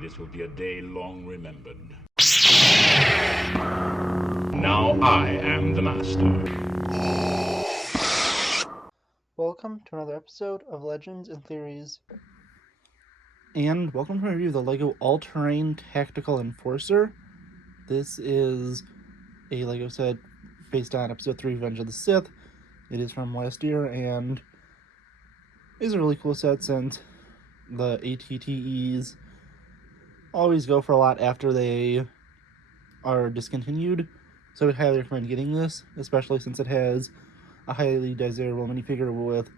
This will be a day long remembered. Now I am the master. Welcome to another episode of Legends and Theories. And welcome to a review of the LEGO All-Terrain Tactical Enforcer. This is a LEGO set based on Episode 3, Revenge of the Sith. It is from last year, and is a really cool set since the ATTEs always go for a lot after they are discontinued. So I would highly recommend getting this, especially since it has a highly desirable minifigure with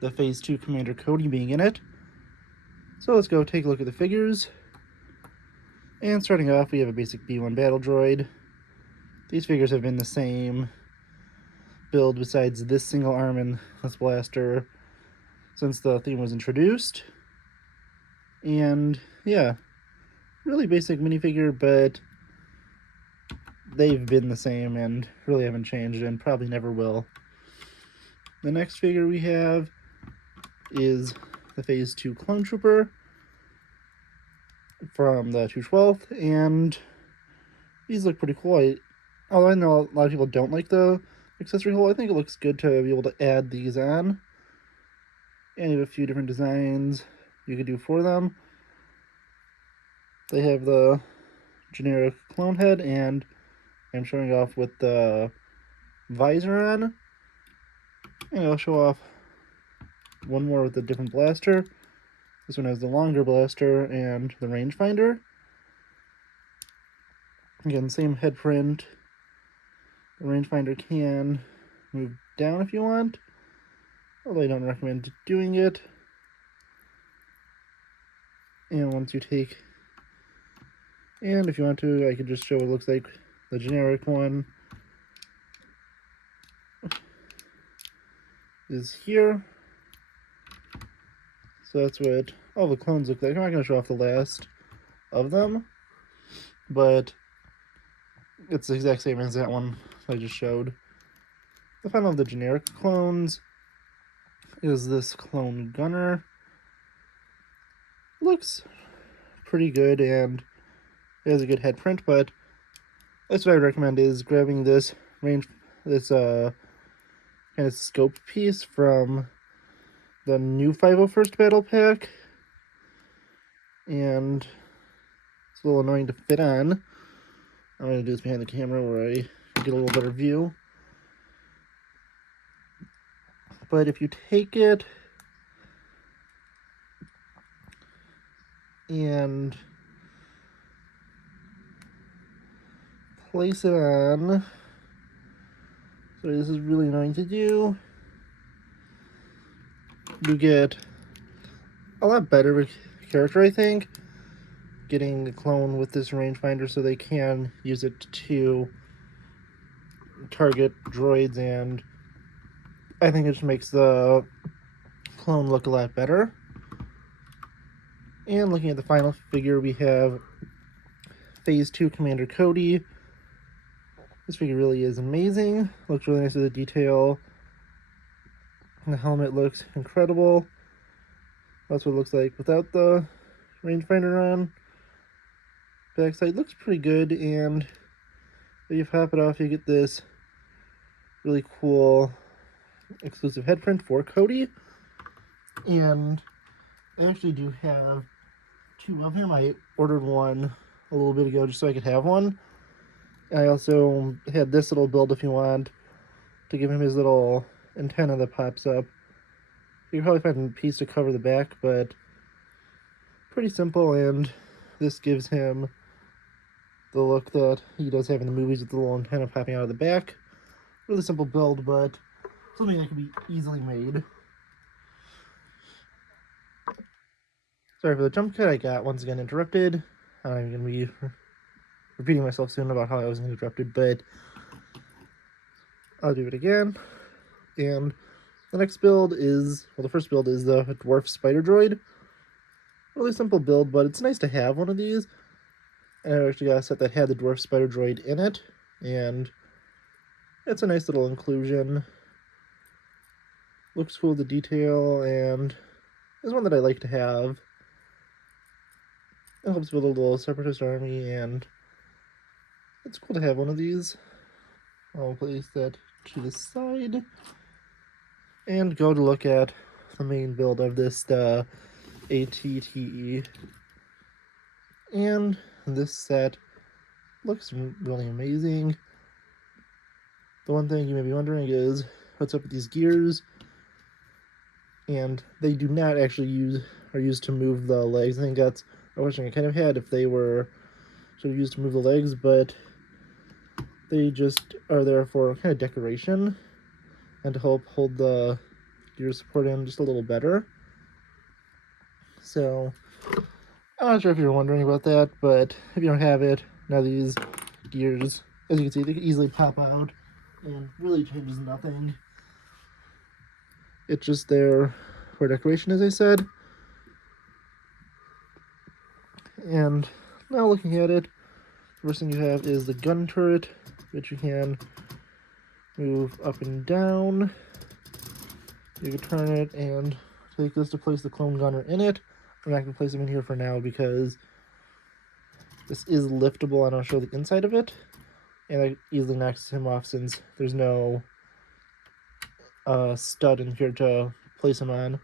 the Phase 2 Commander Cody being in it. So let's go take a look at the figures. And starting off, we have a basic B1 battle droid. These figures have been the same build besides this single arm and this blaster since the theme was introduced. And yeah, really basic minifigure, but they've been the same and really haven't changed and probably never will. The next figure we have is the Phase 2 Clone Trooper from the 212th, and these look pretty cool. Although I know a lot of people don't like the accessory hole, I think it looks good to be able to add these on. And you have a few different designs you could do for them. They have the generic clone head, and I'm showing off with the visor on. And I'll show off one more with a different blaster. This one has the longer blaster and the rangefinder. Again, same head print. The rangefinder can move down if you want, although I don't recommend doing it. And once you take, and if you want to, I could just show what it looks like. The generic one is here. So that's what all the clones look like. I'm not going to show off the last of them, but it's the exact same as that one I just showed. The final of the generic clones is this clone gunner. Looks pretty good and it has a good head print, but that's what I would recommend is grabbing this kind of scope piece from the new 501st Battle Pack. And it's a little annoying to fit on. I'm going to do this behind the camera where I get a little better view. But if you take it and place it on, so this is really annoying to do, you get a lot better character, I think, getting the clone with this rangefinder so they can use it to target droids, and I think it just makes the clone look a lot better. And looking at the final figure, we have Phase 2 Commander Cody. This figure really is amazing. Looks really nice with the detail. The helmet looks incredible. That's what it looks like without the rangefinder on. Backside looks pretty good, and if you pop it off, you get this really cool exclusive head print for Cody. And I actually do have two of him. I ordered one a little bit ago just so I could have one. And I also had this little build if you want to give him his little antenna that pops up. You can probably find a piece to cover the back, but pretty simple, and this gives him the look that he does have in the movies with the little antenna popping out of the back. Really simple build, but something that can be easily made. Sorry for the jump cut, I got once again interrupted. I'm going to be repeating myself soon about how I was interrupted, but I'll do it again. And the next build is, well, the first build is the Dwarf Spider Droid. Really simple build, but it's nice to have one of these. And I actually got a set that had the Dwarf Spider Droid in it, and it's a nice little inclusion. Looks cool with the detail, and is one that I like to have. It helps build a little separatist army, and it's cool to have one of these. I'll place that to the side and go to look at the main build of this, the ATTE. And this set looks really amazing. The one thing you may be wondering is what's up with these gears, and they do not actually are used to move the legs. I think that's a question I kind of had, if they were sort of used to move the legs, but they just are there for kind of decoration and to help hold the gear support in just a little better. So I'm not sure if you're wondering about that, but if you don't have it, now these gears, as you can see, they can easily pop out and really changes nothing. It's just there for decoration, as I said. And now looking at it, the first thing you have is the gun turret, which you can move up and down. You can turn it and take this to place the clone gunner in it. I'm not going to place him in here for now because this is liftable, and I'll show the inside of it. And it easily knocks him off since there's no stud in here to place him on.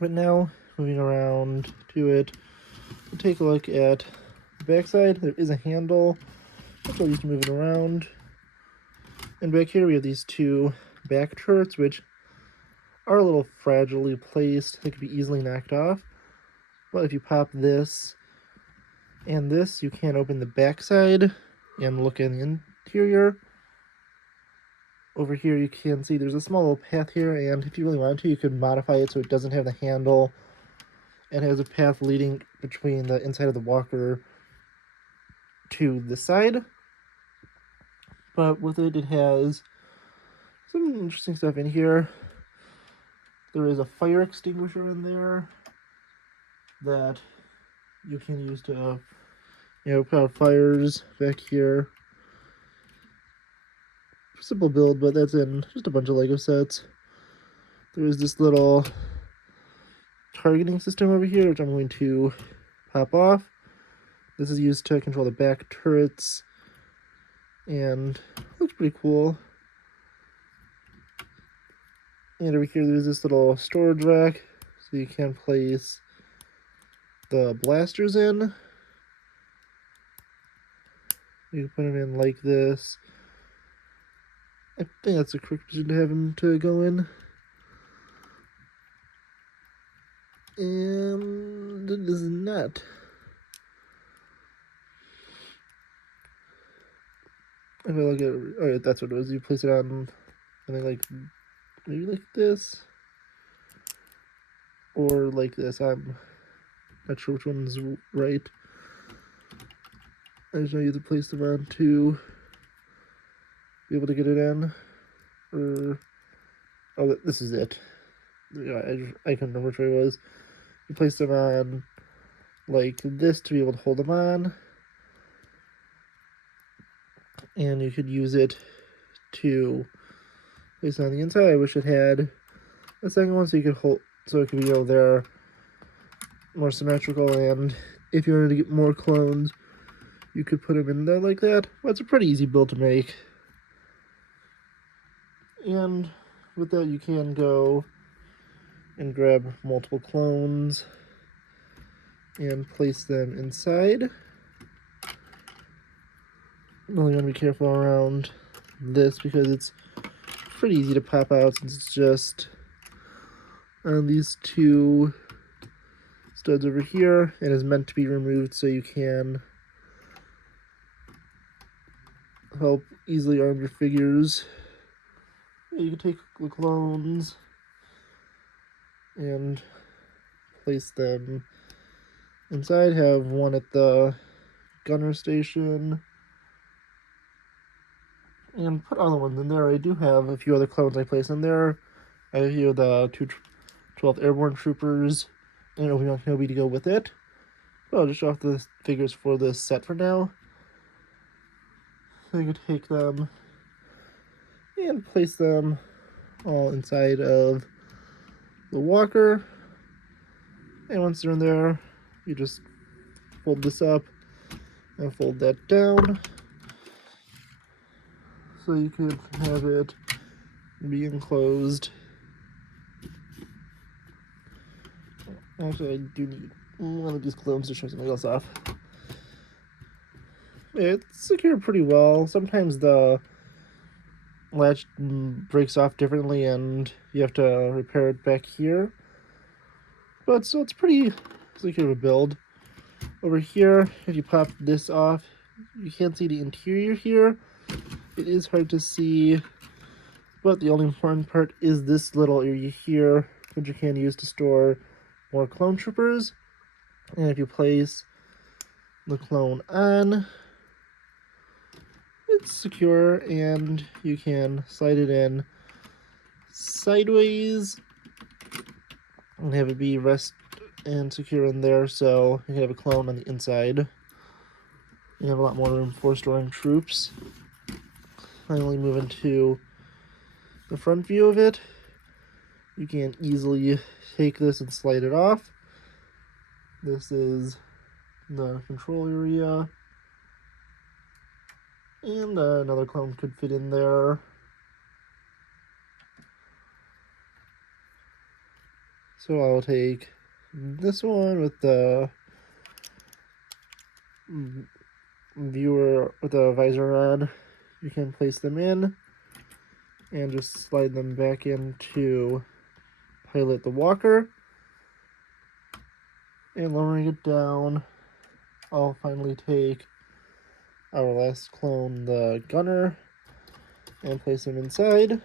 But now, moving around to it, we'll take a look at the backside. There is a handle, which I'll use to move it around. And back here we have these two back turrets, which are a little fragilely placed. They could be easily knocked off. But if you pop this and this, you can open the backside and look in the interior. Over here you can see there's a small little path here, and if you really want to, you could modify it so it doesn't have the handle and has a path leading between the inside of the walker to the side. But with it, it has some interesting stuff in here. There is a fire extinguisher in there that you can use to, put out fires back here. Simple build, but that's in just a bunch of Lego sets. There is this little targeting system over here, which I'm going to pop off. This is used to control the back turrets, and looks pretty cool. And over here there's this little storage rack, so you can place the blasters in. You can put them in like this. I think that's the correct position to have them to go in. And it is not. If I look at, oh yeah, that's what it was. You place it on something like, maybe like this, or like this. I'm not sure which one's right. I just know you have to place them on to be able to get it in. Or, oh, this is it. Yeah, I can't remember which way it was. You place them on like this to be able to hold them on. And you could use it to place it on the inside. I wish it had a second one so you could hold, so it could be over there more symmetrical. And if you wanted to get more clones, you could put them in there like that. Well, it's a pretty easy build to make. And with that, you can go and grab multiple clones and place them inside. You only want to be careful around this because it's pretty easy to pop out since it's just on these two studs over here and is meant to be removed so you can help easily arm your figures. You can take the clones and place them inside. Have one at the gunner station and put other ones in there. I do have a few other clones I place in there. I have here the 12th Airborne Troopers and Obi-Wan Kenobi to go with it. But I'll just show off the figures for this set for now. So you can take them and place them all inside of the walker. And once they're in there, you just fold this up and fold that down. So you could have it be enclosed. Actually, I do need one of these clones to show something else off. It's secured pretty well. Sometimes the latch breaks off differently and you have to repair it back here. But still, it's pretty secure of a build. Over here, if you pop this off, you can't see the interior here. It is hard to see, but the only important part is this little area here, which you can use to store more clone troopers. And if you place the clone on, it's secure and you can slide it in sideways and have it be rest and secure in there, so you can have a clone on the inside. You have a lot more room for storing troops. Finally, move into the front view of it. You can easily take this and slide it off. This is the control area. And another clone could fit in there. So I'll take this one with the viewer with the visor on. You can place them in and just slide them back into pilot the walker. And lowering it down, I'll finally take our last clone, the gunner, and place him inside.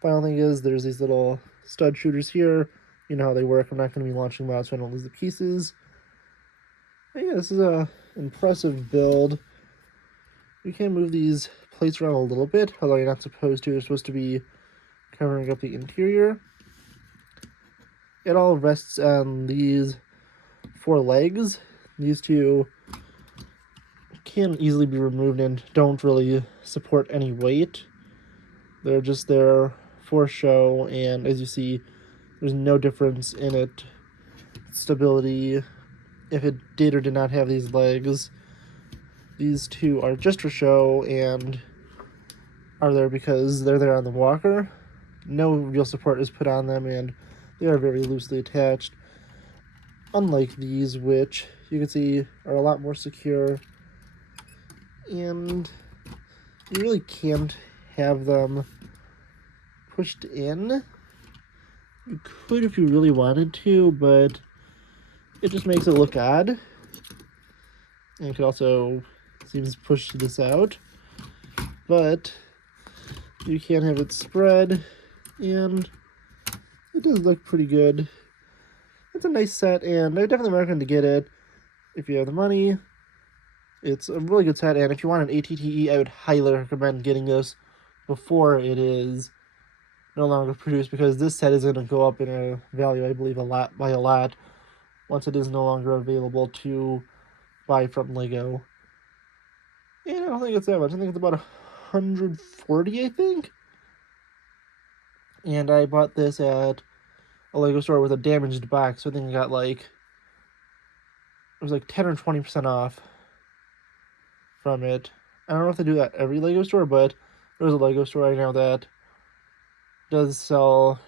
Final thing is there's these little stud shooters here. You know how they work. I'm not going to be launching them out so I don't lose the pieces. But yeah, this is a impressive build. You can move these plates around a little bit, although you're not supposed to. You're supposed to be covering up the interior. It all rests on these 4 legs. These 2 can easily be removed and don't really support any weight. They're just there for show, and as you see, there's no difference in it stability if it did or did not have these legs. These 2 are just for show and are there because they're there on the walker. No real support is put on them and they are very loosely attached, unlike these, which you can see are a lot more secure, and you really can't have them pushed in. You could if you really wanted to, but it just makes it look odd. And you could also seems push this out, but you can have it spread, and it does look pretty good. It's a nice set, and I would definitely recommend to get it if you have the money. It's a really good set, and if you want an ATTE, I would highly recommend getting this before it is no longer produced, because this set is going to go up in a value, I believe, by a lot once it is no longer available to buy from LEGO. And I don't think it's that much. I think it's about 140, I think. And I bought this at a LEGO store with a damaged box, so I think I got it was like 10 or 20% off from it. I don't know if they do that at every LEGO store, but there's a LEGO store right now that does sell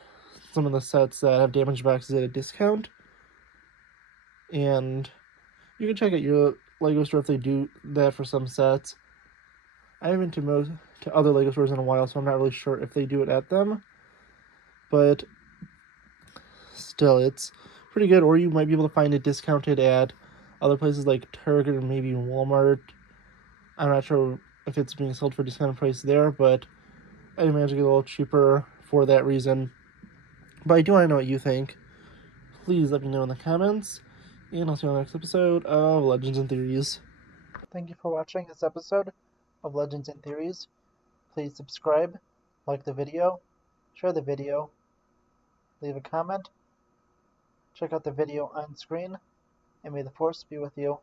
some of the sets that have damaged boxes at a discount. And you can check out your LEGO store if they do that for some sets. I haven't been to other LEGO stores in a while, so I'm not really sure if they do it at them. But still, it's pretty good. Or you might be able to find it discounted at other places like Target or maybe Walmart. I'm not sure if it's being sold for a discounted price there, but I imagine it's a little cheaper for that reason. But I do want to know what you think. Please let me know in the comments, and I'll see you on the next episode of Legends and Theories. Thank you for watching this episode of Legends and Theories. Please subscribe, like the video, share the video, leave a comment, check out the video on screen, and may the Force be with you.